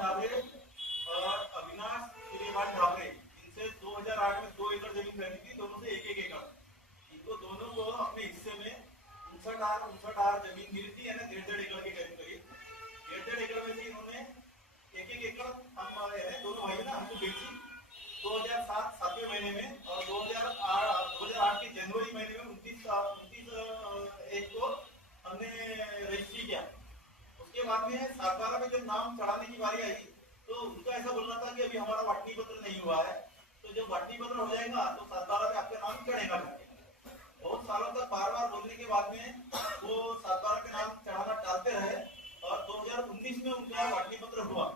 ढाबरे और अविनाश सूर्यकांत ढाबरे, इनसे 2008 में 2 एकड़ जमीन खरीदी थी, दोनों से 1-1 एकड़। इनको दोनों को अपने हिस्से में 59 जमीन मिली थी, यानी 1.5 एकड़ के करीब करीब। 1.5 एकड़ में से इन्होंने 1-1 एकड़ हम दोनों भाइयों ने हमको बेची 2007 सातवें महीने में, और 2008 के जनवरी महीने में 29 को हमने रजिस्ट्री किया। उसके बाद में 7/12 में जब नाम चढ़ाने की बारी आई तो उनका ऐसा बोलना था कि अभी हमारा वाटनी पत्र नहीं हुआ है, तो जब वाटनी पत्र हो जाएगा तो 7/12 में आपका नाम चढ़ेगा। बहुत सालों तक बार बार बोलने के बाद में वो 7/12 के नाम चढ़ाना टालते रहे, और 2019 में उनका वाटनी पत्र हुआ।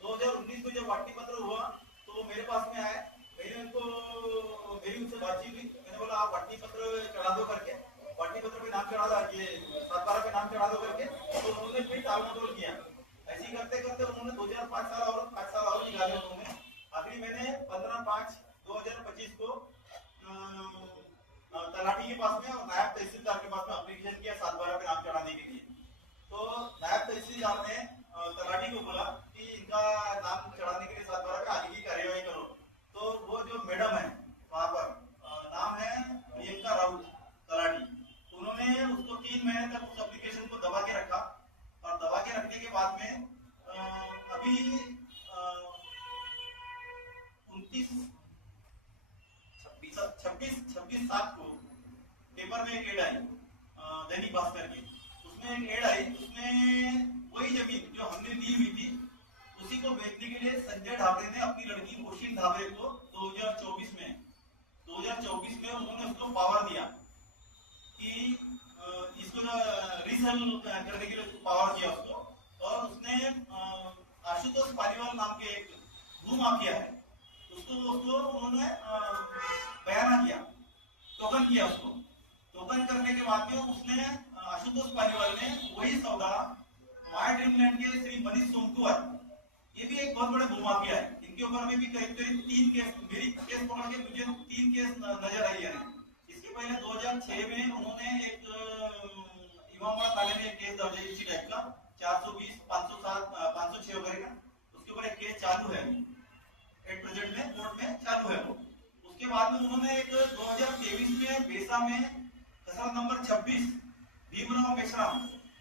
2019 में जब वाटनी पत्र हुआ तो वो मेरे पास में आए, मेरी उनसे बातचीत हुई। मैंने बोला आप वाटनी पत्र चढ़ा दो करके, वाटनी पत्र पे नाम चढ़ा दो, ये 7/12 पे नाम चढ़ा दो करके। तो उन्होंने फिर टालमटोल किया। ऐसे ही करते करते उन्होंने 5 साल और निकाले उन्होंने। आखिरी मैंने 15/5/2025 को तलाठी के पास में और नायब तहसीलदार के पास में एप्लीकेशन किया 7/12 पे नाम चढ़ाने के लिए। तो नायब तहसीलदार ने तलाठी को बोला कि इनका नाम चढ़ाने के लिए 7/12 पे आगे की कार्यवाही करो। तो वो जो मैडम है वहाँ पर, नाम है प्रियंका राउत तलाठी, उन्होंने उसको 3 महीने तक उस एप्लीकेशन को दबा के रखा। और दबा के रखने के बाद में अभी 26/7 को पेपर में एक एड आई, दैनिक भास्कर की। उसमें एक एड आई, उसमें वही जमीन जो हमने ली हुई थी उसी को बेचने के लिए संजय ढाबरे ने अपनी लड़की कौशिक ढाबरे को 2024 में उन्होंने उसको पावर दिया कि इसको रीसेल करने के लिए उसको पावर दिया उसको। और उसने आशुतोष पालीवाल नाम के एक भूमाफिया है, उसको उन्होंने बयाना किया, टोकन किया उसको। टोकन करने के बाद में उसने आशुतोष पालीवाल ने वही सौदा माय ड्रीमलैंड के श्री मनीष सोमकुमार, ये भी एक बहुत बड़ा भूमाफिया है, इनके ऊपर में भी करीब 3 केस, मेरी केस पकड़ के मुझे 3 केस नजर आई है। इसके पहले 2006 में उन्होंने एक इमामबाड़ा थाने में एक केस दर्ज है इसी टाइप का, 420, 507, 506 वगैरह का। उसके ऊपर एक केस चालू है एट प्रेजेंट में, कोर्ट में चालू है वो। उसके बाद में उन्होंने एक 2023 में बेसा में खसरा नंबर 26 भीमराव मेश्राम,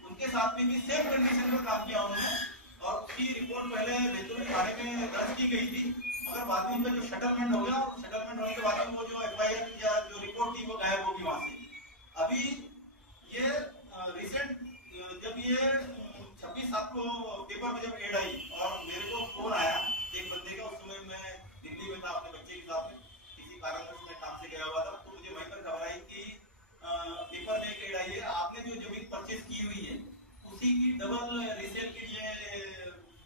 उनके साथ में भी सेम कंडीशन पर काम किया उन्होंने। और उसकी रिपोर्ट पहले बैतूल थाने में दर्ज की गई थी, मगर बाद में उनका जो सेटलमेंट हो गया, सेटलमेंट होने के बाद में वो जो एफआईआर या जो रिपोर्ट थी वो गायब होगी वहां से। अभी ये रिसेंट जब ये 26/7 को पेपर में जब एड आई और मेरे को फोन आया एक बंदे का, उस समय मैं दिल्ली में था अपने बच्चे के साथ में, किसी कारणवश मैं काम से गया हुआ था। तो मुझे वहीं पर खबर आई कि पेपर में एक एड आई है, आपने जो जमीन परचेज की हुई है उसी की डबल रीसेल के लिए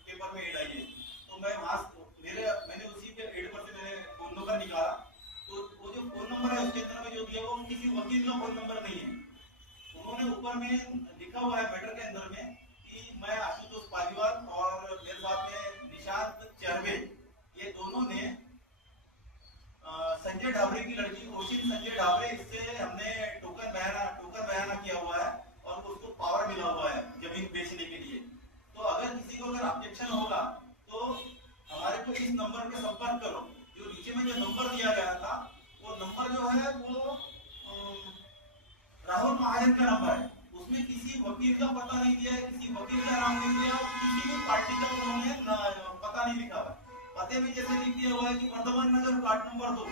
पेपर में एड आई है। तो मैं वहां मैंने उसी के एड पर से मैंने फोन नंबर निकाला, तो वो जो फोन नंबर है उसके अंदर में जो दिया वो किसी वकील का फोन नंबर नहीं है। उन्होंने ऊपर में लिखा हुआ है मैटर के अंदर में कि मैं आशुतोष पालीवाल और मेरे साथ में निशांत चरबे, ये दोनों ने संजय ढाबरे की लड़की कौशिक संजय ढाबरे, इससे हमने टोकन बयाना किया हुआ है और उसको पावर मिला हुआ है जमीन बेचने के लिए। तो अगर किसी को अगर ऑब्जेक्शन होगा तो हमारे को इस नंबर पे संपर्क करो। जो नीचे में जो नंबर दिया गया था वो नंबर जो है वो राहुल महाजन का नंबर है, उसमें किसी वकील का पता नहीं दिया है, किसी वकील का नाम नहीं दिया, किसी भी पार्टी का उन्होंने पता नहीं लिखा हुआ। पते में जैसे लिख दिया हुआ है कि वर्धमान नगर प्लाट नंबर 2।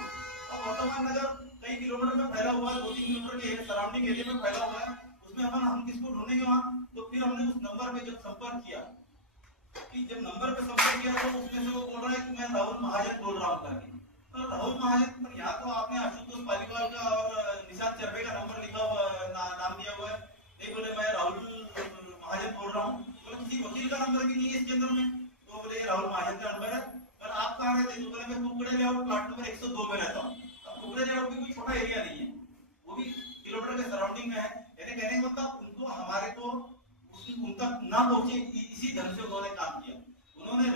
अब वर्धमान नगर कई किलोमीटर में फैला हुआ है, 2-3 किलोमीटर के सराउंडिंग एरिया में फैला हुआ है, उसमें हम किसको ढूंढेंगे वहां। तो फिर हमने उस नंबर पे जब संपर्क किया, कि जब नंबर पे संपर्क किया तो उसमें से वो बोल रहा है कि मैं राहुल महाजन बोल रहा हूँ करके। तो राहुल महाजन पर यहाँ तो आपने आशुतोष पालीवाल का और निशांत चरबे का नंबर लिखा हुआ नाम दिया हुआ है, नहीं बोले मैं राहुल महाजन बोल रहा हूँ। बोले किसी वकील का नंबर भी नहीं है इसके अंदर में, तो बोले राहुल महाजन का नंबर है। पर आप कहाँ रहते हैं? तो बोले मैं कुकड़े लेआउट प्लाट नंबर 102 में रहता हूँ। अब कुकड़े लेआउट भी कोई छोटा एरिया नहीं है, वो भी किलोमीटर के सराउंडिंग में है। यानी कहने का मतलब उनको हमारे को उन तक ना पहुंचे, इसी ढंग से उन्होंने काम किया। उन्होंने